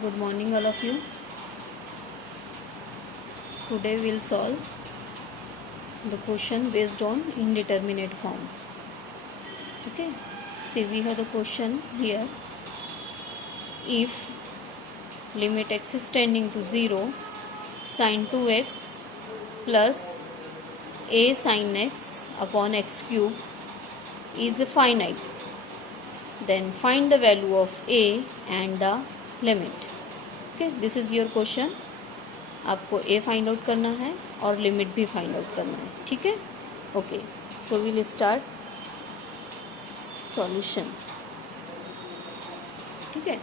Good morning, all of you. Today we'll solve the question based on indeterminate form. Okay. See, we have the question here. If limit x is tending to 0, sin 2x plus a sin x upon x cube is finite, then find the value of a and the limit. Okay, this is your question. आपको a find out करना है और limit भी find out करना है. ठीक है. Okay, so will start solution. ठीक है.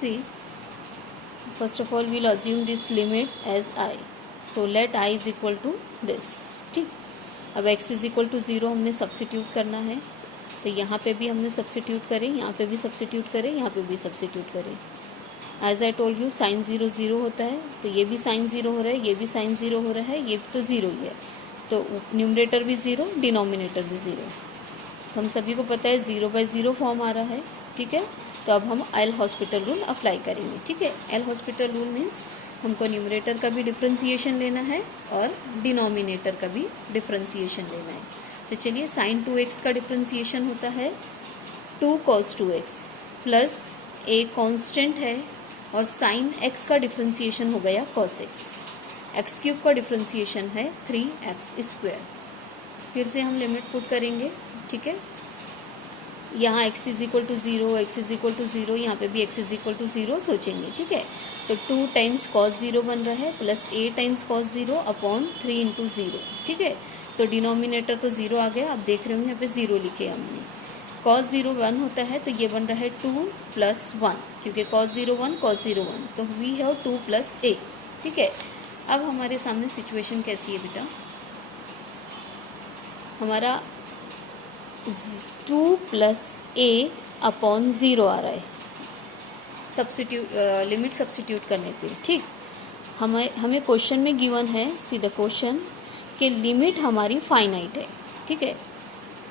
See, first of all will assume this limit as i. So let i is equal to this. ठीक. अब x इज इक्वल टू 0 हमने सब्स्टिट्यूट करना है. तो यहाँ पे भी हमने सब्स्टिट्यूट करें, यहाँ पे भी सब्स्टिट्यूट करें, यहाँ पे भी सब्स्टिट्यूट करें. As I told you, sine 0 0 होता है, तो ये भी साइन 0 हो रहा है, ये भी साइन 0 हो रहा है, ये तो 0 ही है. तो न्यूमरेटर भी 0, डिनोमिनेटर भी 0. तो हम सभी को पता है 0/0 फॉर्म आ रहा है. ठीक है. तो अब हम एल हॉस्पिटल रूल अप्लाई करेंगे. ठीक है. एल हॉस्पिटल रूल मीन्स हमको न्यूमरेटर का भी डिफ्रेंसिएशन लेना है और डिनोमिनेटर का भी डिफ्रेंसिएशन लेना है. तो चलिए, साइन 2x का डिफ्रेंसिएशन होता है 2 cos 2x plus a constant है और साइन x का डिफ्रेंसिएशन हो गया cos x. एक्स क्यूब का डिफ्रेंसिएशन है 3x². फिर से हम लिमिट पुट करेंगे. ठीक है. यहाँ x is equal to 0, x is equal to 0, यहाँ पे भी x इज इक्वल टू 0 सोचेंगे. ठीक है. तो 2 टाइम्स cos 0 बन रहा है plus a times cos 0 upon 3 into 0. ठीक है. तो डिनोमिनेटर तो 0 आ गया. आप देख रहे होंगे यहाँ पे 0 लिखे हमने. cos 0 1 होता है, तो ये बन रहा है 2 + 1, क्योंकि cos 0 1 cos 0 1. तो वी हैव 2 + a. ठीक है. अब हमारे सामने सिचुएशन कैसी है बेटा? हमारा 2 + a अपॉन 0 आ रहा है लिमिट सब्स्टिट्यूट करने पे. ठीक. हमें क्वेश्चन में गिवन है, सी द क्वेश्चन, कि लिमिट हमारी फाइनाइट है. ठीक है.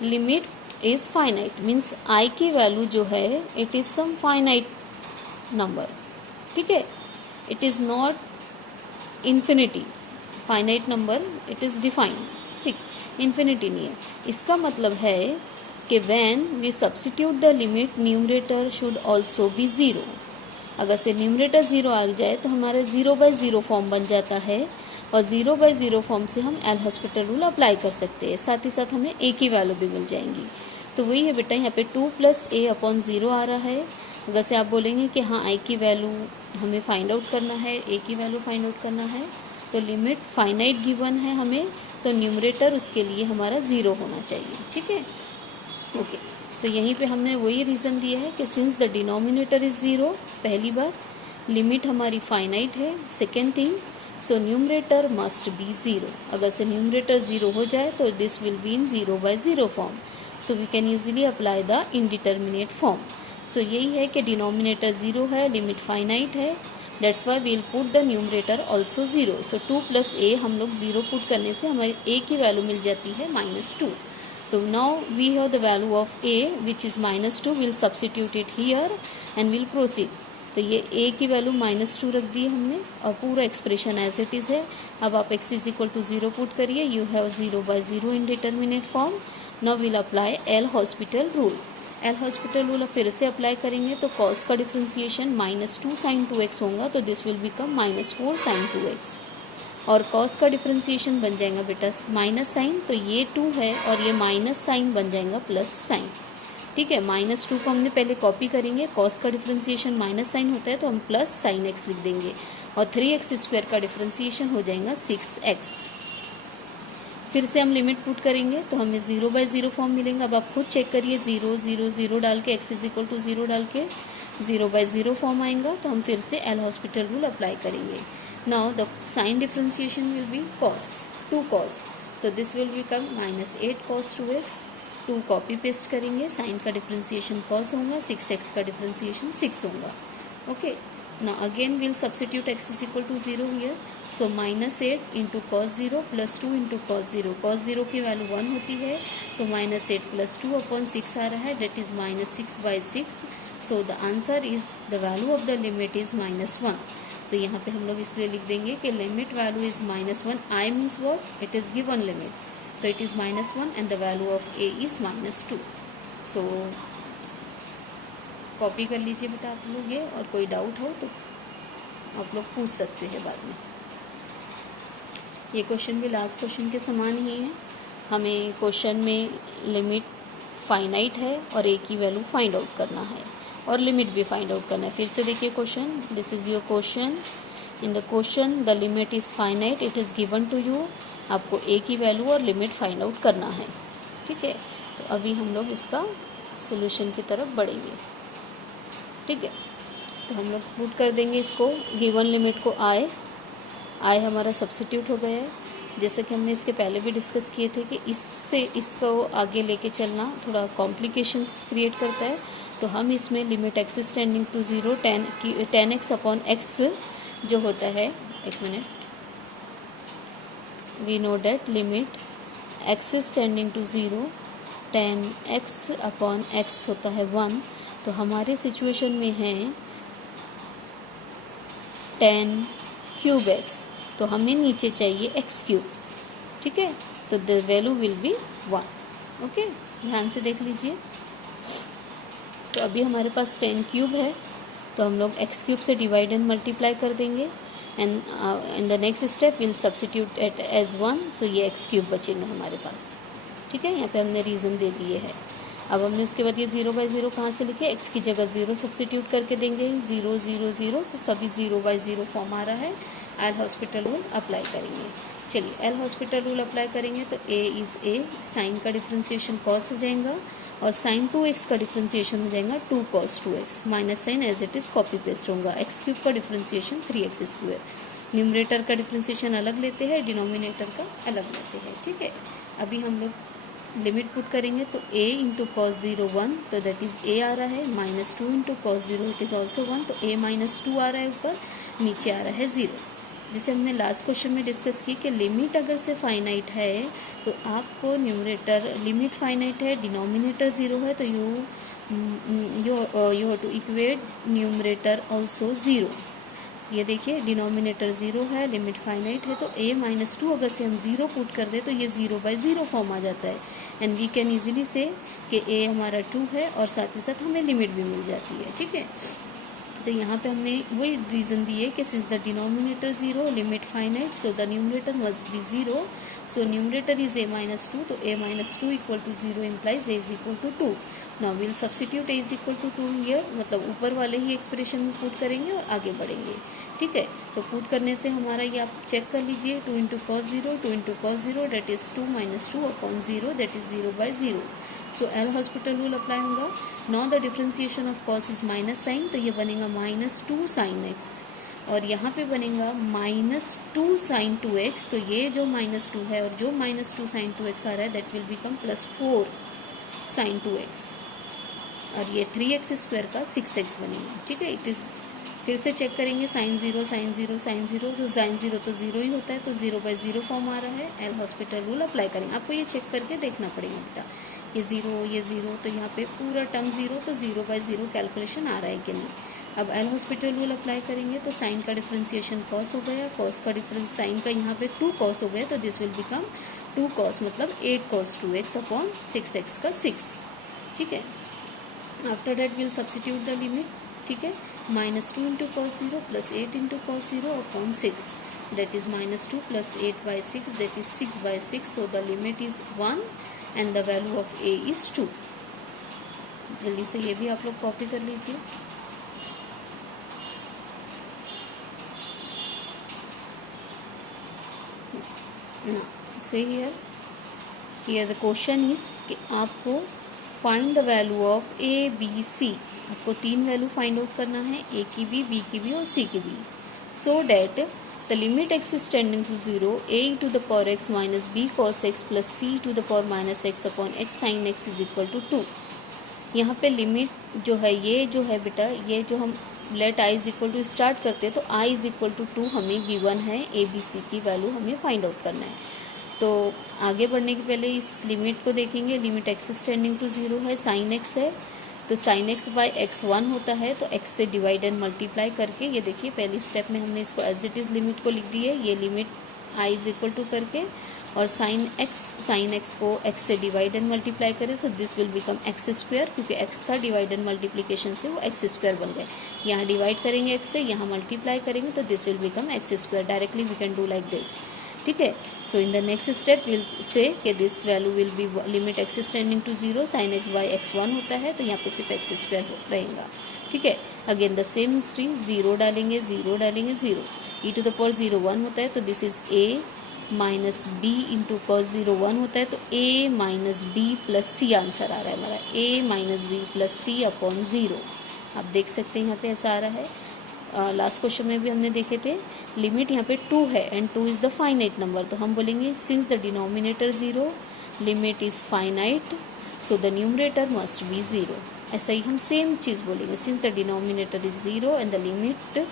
Limit is finite means i की वैल्यू जो है it is some finite number. ठीक है. It is not infinity. Finite number it is defined. ठीक. इन्फिनिटी नहीं है. इसका मतलब है कि when we substitute the limit numerator should also be 0. अगर से न्यूमरेटर 0 आ जाए तो हमारा 0/0 फॉर्म बन जाता है और 0/0 फॉर्म से हम एल हॉस्पिटल रूल अप्लाई कर सकते हैं. साथ ही साथ हमें a की वैल्यू भी मिल जाएंगी. तो वही है बेटा, यहाँ पे 2 + a अपॉन 0 आ रहा है. अगर से आप बोलेंगे कि हाँ i की वैल्यू हमें फाइंड आउट करना है, a की वैल्यू फाइंड आउट करना है, तो लिमिट फाइनाइट गिवन है हमें, तो न्यूमरेटर उसके लिए हमारा 0 होना चाहिए. ठीक है. ओके. तो यहीं पे हमने वही रीज़न दिया है कि सिंस द डिनोमिनेटर इज 0, पहली बात लिमिट हमारी फाइनाइट है. Second thing, so numerator must be 0. अगर से न्यूमरेटर 0 हो जाए तो this will be in 0/0 form. So we can easily apply the indeterminate form. So यही है कि डिनोमिनेटर 0 है, लिमिट फाइनाइट है, that's why we'll put the numerator also 0. So 2 + a हम लोग 0 पुट करने से हमारी a की वैल्यू मिल जाती है -2. तो now we have the value of a which is -2. Will substitute it here and will proceed. तो ये a की वैल्यू -2 रख दी हमने और पूरा एक्सप्रेशन एज इट इज़ है. अब आप x is equal to 0 put करिए. You have 0/0 indeterminate form. Now will apply L hospital rule. L hospital rule फिर से अप्लाई करेंगे तो cos का डिफ्रेंसिएशन -2 sin 2x होगा, तो this will become -4 sin 2x. और cos का डिफ्रेंसिएशन बन जाएगा बेटा माइनस साइन, तो ये 2 है और ये माइनस साइन बन जाएगा प्लस साइन. ठीक है. -2 को हमने पहले कॉपी करेंगे. cos का डिफ्रेंसिएशन माइनस साइन होता है तो हम प्लस साइन x लिख देंगे और 3x² का डिफ्रेंसिएशन हो जाएगा 6x. फिर से हम लिमिट पुट करेंगे तो हमें 0/0 फॉर्म मिलेगा. अब आप खुद चेक करिए, 0 0 0 डाल के x इज इक्वल टू 0 डाल के 0/0 फॉर्म आएगा. तो हम फिर से एल हॉस्पिटल रूल अप्लाई करेंगे. Now the sine differentiation will be cos 2 cos, तो this will become -8 cos 2x. 2 copy paste करेंगे. साइन का डिफ्रेंसिएशन cos होगा, 6x का डिफ्रेंसिएशन 6 होगा. Okay. Now again will substitute x is equal to 0 here. So -8 into cos 0 plus 2 into cos 0, cos 0 की value 1 होती है, तो -8 प्लस 2 अपॉन 6 आ रहा है, that is -6/6. So the answer is the value of the limit is -1. तो यहाँ पे हम लोग इसलिए लिख देंगे कि limit value is -1. I means what, it is given limit, तो it is -1 and the value of a is -2. So copy कर लीजिए बेटा आप लोग ये, और कोई डाउट हो तो आप लोग पूछ सकते हैं बाद में. ये क्वेश्चन भी लास्ट क्वेश्चन के समान ही है. हमें क्वेश्चन में लिमिट फाइनाइट है और ए की वैल्यू फाइंड आउट करना है और लिमिट भी फाइंड आउट करना है. फिर से देखिए question, this is your question. In the question the limit is finite, it is given to you. आपको ए की वैल्यू और लिमिट फाइंड आउट करना है. ठीक है, तो अभी हम लोग इसका सोल्यूशन की तरफ बढ़ेंगे. ठीक है, तो हम लोग पुट कर देंगे इसको, गिवन लिमिट को आई हमारा सब्स्टिट्यूट हो गया है. जैसे कि हमने इसके पहले भी डिस्कस किए थे कि इससे इसको आगे लेके चलना थोड़ा कॉम्प्लिकेशंस क्रिएट करता है. तो हम इसमें limit X is tending to 0 10x upon X जो होता है, एक minute, we know that limit X is tending to 0 10x upon X होता है 1. तो हमारे सिचुएशन में है 10³ तो हमें नीचे चाहिए x³. ठीक है, तो the value will B 1. Okay, ध्यान से देख लीजिए. तो अभी हमारे पास 10³ है, तो हम लोग x³ से डिवाइड एंड मल्टीप्लाई कर देंगे and in the next step will substitute at as 1. सो ये x³ बचेगा हमारे पास. ठीक है, यहाँ पे हमने रीज़न दे दिए है. अब हमने उसके बाद ये 0/0 कहाँ से लिखे, x की जगह 0 सब्स्टिट्यूट करके देंगे. 0 0 0 से सभी 0/0 फॉर्म आ रहा है. एल हॉस्पिटल रूल अप्लाई करेंगे. चलिए, एल हॉस्पिटल रूल अप्लाई करेंगे तो a इज a, साइन का डिफ्रेंसिएशन कॉस हो जाएगा और साइन 2x का डिफ्रेंसिएशन हो जाएगा 2 cos 2x. Minus sine as it is copy paste होगा. x³ का डिफ्रेंसिएशन 3x². न्यूमरेटर का डिफ्रेंसिएशन अलग लेते हैं, डिनोमिनेटर का अलग लेते हैं. ठीक है, अभी हम लोग लिमिट पुट करेंगे तो a इंटू कॉस 0 1, तो दैट इज a आ रहा है, -2 into cos 0 it is also 1, तो a -2 आ रहा है ऊपर, नीचे आ रहा है 0. जिसे हमने लास्ट क्वेश्चन में डिस्कस की कि लिमिट अगर से फाइनाइट है तो आपको न्यूमरेटर, लिमिट फाइनाइट है, डिनोमिनेटर 0 है, तो you have to equate numerator also 0. ये देखिए, डिनोमिनेटर 0 है, लिमिट फाइनाइट है, तो a -2 अगर से हम 0 पुट कर दे तो ये 0/0 फॉर्म आ जाता है. एंड वी कैन इजीली से कि a हमारा 2 है और साथ ही साथ हमें लिमिट भी मिल जाती है. ठीक है, तो यहाँ पे हमने वही रीज़न दिए कि since the denominator 0, limit finite, so the numerator must be 0. So numerator is a -2, तो a -2 equal to 0 implies a is equal to 2. Now will substitute a is equal to 2 here, मतलब ऊपर वाले ही expression में put करेंगे और आगे बढ़ेंगे. ठीक है, तो पुट करने से हमारा ये आप चेक कर लीजिए, 2 into cos 0, 2 into cos 0 that is 2 -2 upon 0 that is 0/0. So L hospital rule apply होगा. Now the differentiation of cos is minus sine, तो ये बनेगा -2 साइन x, और यहाँ पे बनेगा -2 साइन 2x. तो ये जो -2 है और जो -2 साइन 2x आ रहा है that will become +4 sign 2x, और ये 3x² का 6x बनेगा. ठीक है, इट इज़, फिर से चेक करेंगे, साइन 0 साइन 0 साइन 0, तो साइन 0 तो 0 ही होता है, तो 0/0 फॉर्म आ रहा है. एल हॉस्पिटल रूल अप्लाई करेंगे. आपको ये चेक करके देखना पड़ेगा बेटा, ये 0, तो यहाँ पे पूरा टर्म 0, तो 0/0 कैलकुलेशन आ रहा है कि नहीं. अब एल हॉस्पिटल रूल अप्लाई करेंगे तो साइन का डिफ्रेंसिएशन कॉस हो गया, कॉस का डिफरेंस, साइन का यहाँ पे 2 cos हो गया, तो दिस विल बिकम 2 cos, मतलब 8 cos 2x अपॉन 6x का 6. ठीक है, after that will substitute the limit. ठीक है, -2 into cos 0 plus 8 into cos 0 upon 6, that is -2 plus 8/6, that is 6/6. So the limit is 1 and the value of a is 2. जल्दी से ये भी आप लोग कॉपी कर लीजिए. से हियर द क्वेश्चन इज कि आपको find the value of a b c. आपको 3 वैल्यू फाइंड आउट करना है, a की भी, b की भी और c की भी. So that the limit x is tending to 0, a to the power x minus b cos x plus c to the power minus x upon x sine x is equal to 2. यहाँ पे limit जो है, ये जो है बेटा, ये जो हम let I is equal to start करते हैं तो आई इज इक्वल टू 2 हमें गिवन है, ए बी सी की वैल्यू हमें फाइंड आउट करना है। तो आगे बढ़ने के पहले इस लिमिट को देखेंगे। लिमिट एक्स टेंडिंग टू 0 है, साइन एक्स है, तो साइन एक्स बाई एक्स 1 होता है, तो एक्स से डिवाइड एंड मल्टीप्लाई करके, ये देखिए पहली स्टेप में हमने इसको एज इट इज़ लिमिट को लिख दी है, ये limit I is equal to करके, और साइन एक्स को एक्स से डिवाइड एंड मल्टीप्लाई करें, so this will become x square, क्योंकि एक्स था डिवाइड एंड मल्टीप्लीकेशन से वो एक्स स्क्वायर बन गए। यहाँ डिवाइड करेंगे एक्स से, यहाँ मल्टीप्लाई करेंगे, तो this will become x square. Directly we can do like this, ठीक है। So in the next step will say कि this value will be limit x tending to 0, sine x by x 1 होता है, तो यहाँ पे सिर्फ एक्स स्क्वायर रहेगा, ठीक है। अगेन द सेम हिस्ट्री, 0 डालेंगे 0 डालेंगे 0, ई टू द पावर 0 1 होता है, तो this is a minus b into cos 0 1 होता है, तो a minus b plus c answer आ रहा है हमारा, a minus b plus c upon 0। आप देख सकते हैं यहाँ पे ऐसा आ रहा है। लास्ट क्वेश्चन में भी हमने देखे थे, लिमिट यहाँ पे 2 है and 2 is the finite number, तो हम बोलेंगे since the denominator 0, limit is finite, so the numerator must be 0। ऐसा ही हम सेम चीज़ बोलेंगे, since the denominator is 0 and the limit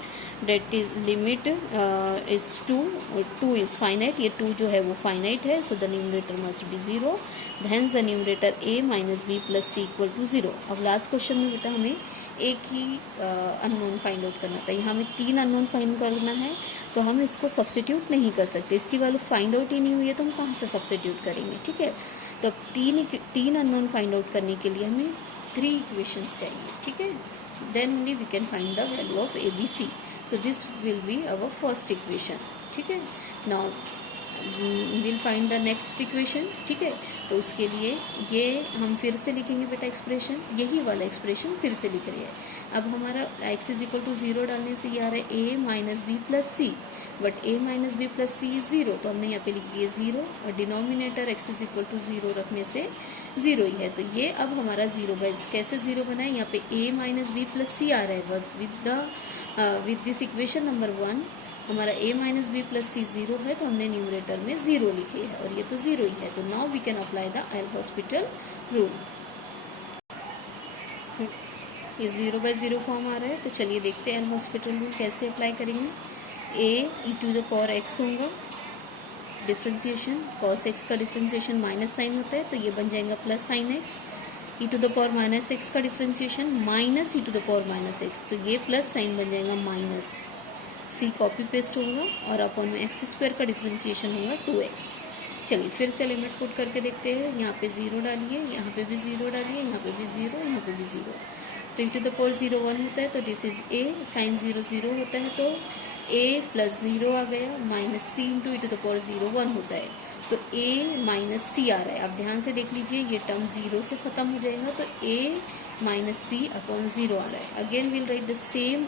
that is limit is 2 is finite, ये 2 जो है वो फाइनाइट है, so the numerator must be 0, hence the numerator a minus b plus c equal to 0। अब लास्ट क्वेश्चन में बेटा हमें एक ही अननोन फाइंड आउट करना था, यहाँ हमें 3 अननोन फाइंड करना है, तो हम इसको सब्स्टिट्यूट नहीं कर सकते, इसकी वैल्यू फाइंड आउट ही नहीं हुई है, तो हम कहाँ से सब्स्टिट्यूट करेंगे, ठीक है। तो तीन अननोन फाइंड आउट करने के लिए हमें 3 इक्वेशंस चाहिए, ठीक है, then only we can find the value of a b c. So this will be our first equation, ठीक है। Now will find the next equation, ठीक है। तो उसके लिए ये हम फिर से लिखेंगे बेटा एक्सप्रेशन, यही वाला एक्सप्रेशन फिर से लिख रही है। अब हमारा x इज इक्वल टू 0 डालने से ये आ रहा है a minus b plus c, but a minus b plus c is 0, तो हमने यहाँ पे लिख दिए 0, और denominator x is equal to 0 रखने से 0 ही है, तो ये अब हमारा 0 बाइज कैसे 0 बना है, यहाँ पे a माइनस बी प्लस सी आ रहा है, विद दिस इक्वेशन नंबर 1 हमारा a माइनस बी प्लस सी 0 है, तो हमने न्यूमरेटर में 0 लिखी है, और ये तो 0 ही है, तो now we can apply the L hospital rule. ये 0 बाई 0 फॉर्म आ रहा है, तो चलिए देखते हैं एल हॉस्पिटल रूल कैसे अप्लाई करेंगे। a e to the power x होगा, डिफ्रेंसिएशन cos x का डिफ्रेंसिएशन माइनस साइन होता है, तो ये बन जाएगा plus sine x, e to the power minus x का differentiation minus e to the power minus x, तो ये प्लस साइन बन जाएगा माइनस, सी कॉपी पेस्ट होगा, और अपॉन में एक्स स्क्वायर का डिफ्रेंसिएशन होगा 2x। चलिए फिर से लिमिट पुट करके देखते हैं, यहाँ पे 0 डालिए, यहाँ पे भी 0 डालिए, यहाँ पे भी 0, यहाँ पे भी 0, तो ई टू द पावर 0 1 होता है, तो दिस इज a, साइन 0 0 होता है, तो a प्लस 0 आ गया, minus c into e to the power 0 1 होता है, तो a माइनस सी आ रहा है। आप ध्यान से देख लीजिए, ये टर्म 0 से खत्म हो जाएगा, तो a माइनस सी अपॉन 0 आ रहा है। Again will write the same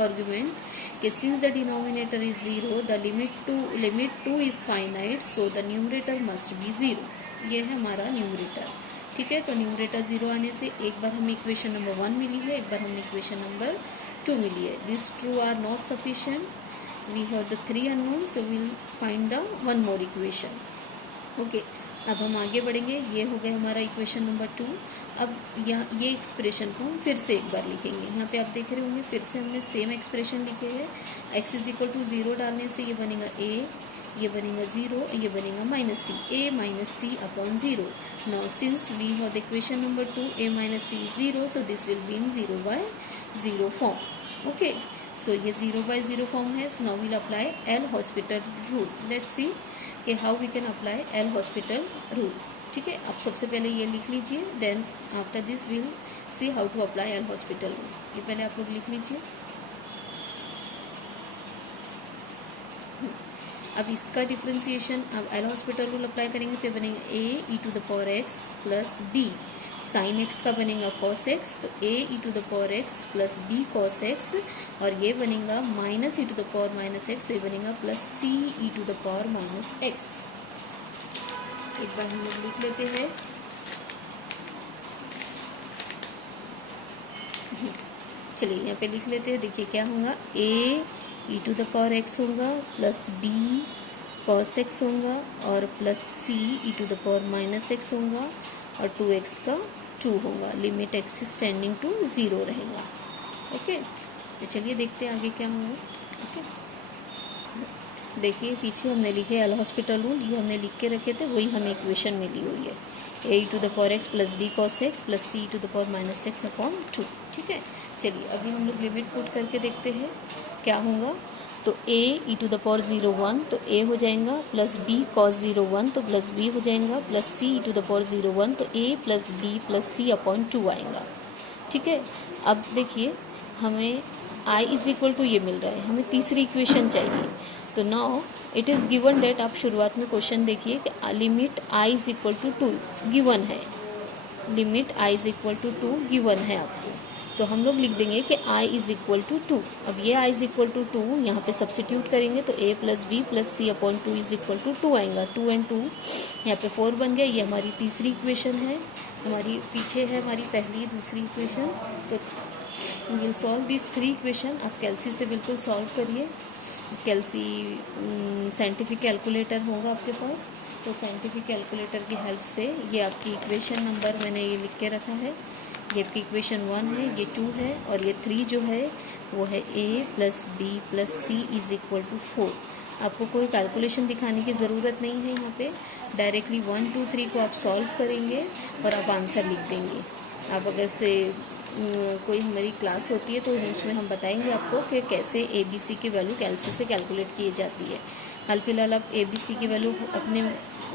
argument कि since the denominator is 0, the limit 2 is finite, so the numerator must be 0। ये है हमारा न्यूमरेटर, ठीक है। तो न्यूमरेटर 0 आने से एक बार हमें इक्वेशन नंबर 1 मिली है, एक बार हमें इक्वेशन नंबर 2 मिली है। This two are not sufficient, we have the 3 unknown, so will find the 1 more equation, okay. अब हम आगे बढ़ेंगे, ये हो गया हमारा इक्वेशन नंबर 2। अब ये एक्सप्रेशन को हम फिर से एक बार लिखेंगे, यहाँ पे आप देख रहे होंगे फिर से हमने सेम एक्सप्रेशन लिखे है, x इज इक्वल टू 0 डालने से ये बनेगा a, ये बनेगा 0, ये बनेगा minus c, a minus c upon 0। Now since we have the equation number 2, a minus c 0, so this will be in 0 by 0 form, okay. So ये 0 बाय 0 फॉर्म है, so now will apply L hospital rule. Let's see कि how we can apply L hospital rule, ठीक है। आप सबसे पहले ये लिख लीजिए, then after this will see how to apply L hospital rule. ये पहले आप लोग लिख लीजिए। अब इसका डिफ्रेंसिएशन, अब एल हॉस्पिटल रूल अप्लाई करेंगे तो बनेगा a e to the power x plus b, sine x का बनेगा cos x, तो a e to the power x plus b cos x, और ये बनेगा minus e to the power minus x, तो ये बनेगा plus c e to the power minus x। एक बार हम लोग लिख लेते हैं, चलिए यहाँ पे लिख लेते हैं। देखिए क्या होगा, a e to the power x होगा प्लस b cos x होगा, और plus c e to the power minus x होगा, और 2x का 2 होगा, लिमिट x टेंडिंग टू 0 रहेगा, ओके। तो चलिए देखते हैं आगे क्या होगा। ठीक है, देखिए पीछे हमने लिखे एल हॉस्पिटल रूल, ये हमने लिख के रखे थे, वही हमें इक्वेशन मिली हुई है a⁴x plus b cos x plus c⁻⁻x upon 2। ठीक है, चलिए अभी हम लोग लिमिट पुट करके देखते हैं क्या होगा। तो a e⁴ 1 तो a हो जाएगा, प्लस b cos 1 तो प्लस b हो जाएगा, प्लस c e⁴ 1 तो a plus b plus c upon 2 आएगा। ठीक है, अब देखिए हमें i इज इक्वल टू ये मिल रहा है, हमें तीसरी इक्वेशन चाहिए। तो now it is given that, आप शुरुआत में क्वेश्चन देखिए कि limit i is equal to 2 given है, limit i is equal to 2 given है आपको। तो हम लोग लिख देंगे कि i इज इक्वल टू 2। अब ये i इज इक्वल टू 2 यहाँ पे सब्सिट्यूट करेंगे तो a plus b plus c upon 2 is equal to 2 आएगा। 2 and 2 यहाँ पे 4 बन गया। ये हमारी तीसरी इक्वेशन है, हमारी पीछे है हमारी पहली दूसरी इक्वेशन। तो विल सॉल्व दिस 3 इक्वेशन। आप कैल्सी से बिल्कुल सॉल्व करिए, कैल्सी साइंटिफिक कैलकुलेटर होगा आपके पास, तो साइंटिफिक कैलकुलेटर की हेल्प से ये आपकी इक्वेशन नंबर मैंने ये लिख के रखा है, ये आपकी इक्वेशन 1 है, ये 2 है और ये 3 जो है वो है a plus b plus c is equal to 4। आपको कोई कैलकुलेशन दिखाने की ज़रूरत नहीं है, यहाँ पे डायरेक्टली 1 2 3 को आप सॉल्व करेंगे और आप आंसर लिख देंगे। आप अगर से कोई हमारी क्लास होती है तो उसमें हम बताएंगे आपको कि कैसे ABC की वैल्यू कैल्सी से कैलकुलेट की जाती है। हाल फिलहाल आप ABC की वैल्यू अपने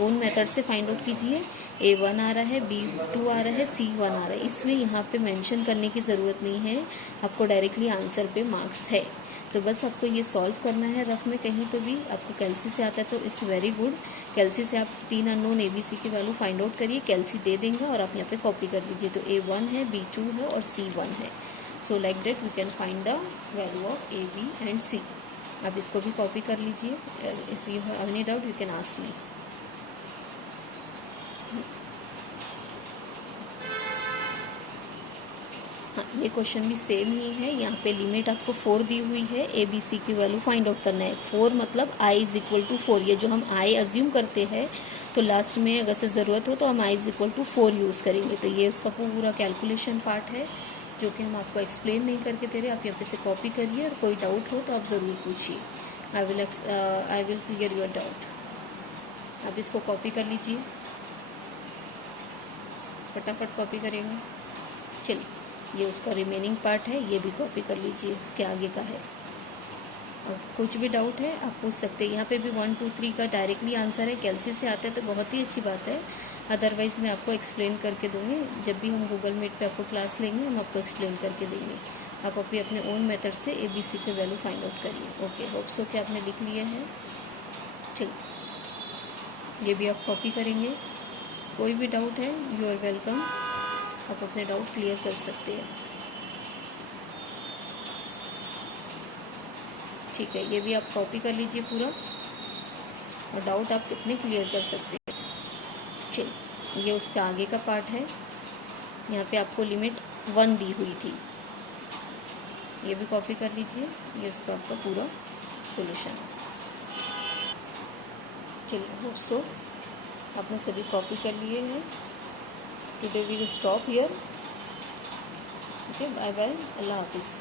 ओन मेथड से फाइंड आउट कीजिए। A1 आ रहा है, B2 आ रहा है, C1 आ रहा है, इसमें यहाँ पे मेंशन करने की ज़रूरत नहीं है, आपको डायरेक्टली आंसर पे मार्क्स है। तो बस आपको ये सॉल्व करना है रफ में, कहीं तो भी आपको कैल्सी से आता है तो इट्स वेरी गुड। कैल्सी से आप 3 अननोन ABC की वैल्यू फाइंड आउट करिए, कैल्सी दे देंगे और आप यहाँ पे कॉपी कर दीजिए। तो A1 है, B2 है और C1 है। So like that we can find the value of A, B and C। आप इसको भी कॉपी कर लीजिए। If you have any doubt you can ask me. हाँ, ये क्वेश्चन भी सेम ही है। यहाँ पे लिमिट आपको 4 दी हुई है, ABC की वैल्यू फाइंड आउट करना है। 4 मतलब i इज इक्वल टू 4। ये जो हम i अज्यूम करते हैं तो लास्ट में अगर से ज़रूरत हो तो हम i is equal to 4 use करेंगे। तो ये उसका पूरा कैलकुलेशन पार्ट है जो कि हम आपको एक्सप्लेन नहीं करके दे रहे। आप यहाँ पे से कॉपी करिए और कोई डाउट हो तो आप ज़रूर पूछिए। I will clear your doubt. आप इसको कॉपी कर लीजिए, फटाफट कॉपी करेंगे। चलिए, ये उसका रिमेनिंग पार्ट है, ये भी कॉपी कर लीजिए, उसके आगे का है। अब कुछ भी डाउट है आप पूछ सकते हैं। यहाँ पे भी 1 2 3 का डायरेक्टली आंसर है, कैल्सी से आता है तो बहुत ही अच्छी बात है। अदरवाइज़ मैं आपको एक्सप्लेन करके दूँगी, जब भी हम गूगल मीट पे आपको क्लास लेंगे हम आपको एक्सप्लेन करके देंगे। आप अभी अपने ओन मेथड से ABC के वैल्यू फाइंड आउट करिए। ओके, होप सो कि आपने लिख लिया है। चलिए, ये भी आप कॉपी करेंगे। कोई भी डाउट है यू आर वेलकम, आप अपने डाउट क्लियर कर सकते हैं। ठीक है, ये भी आप कॉपी कर लीजिए पूरा और डाउट आप कितने क्लियर कर सकते हैं। चलिए, ये उसका आगे का पार्ट है। यहाँ पे आपको लिमिट 1 दी हुई थी, ये भी कॉपी कर लीजिए। ये उसका आपका पूरा सॉल्यूशन। चलिए, होप सो आपने सभी कॉपी कर लिए हैं। Today we will stop here. Okay, bye bye, अल्लाह हाफिज़।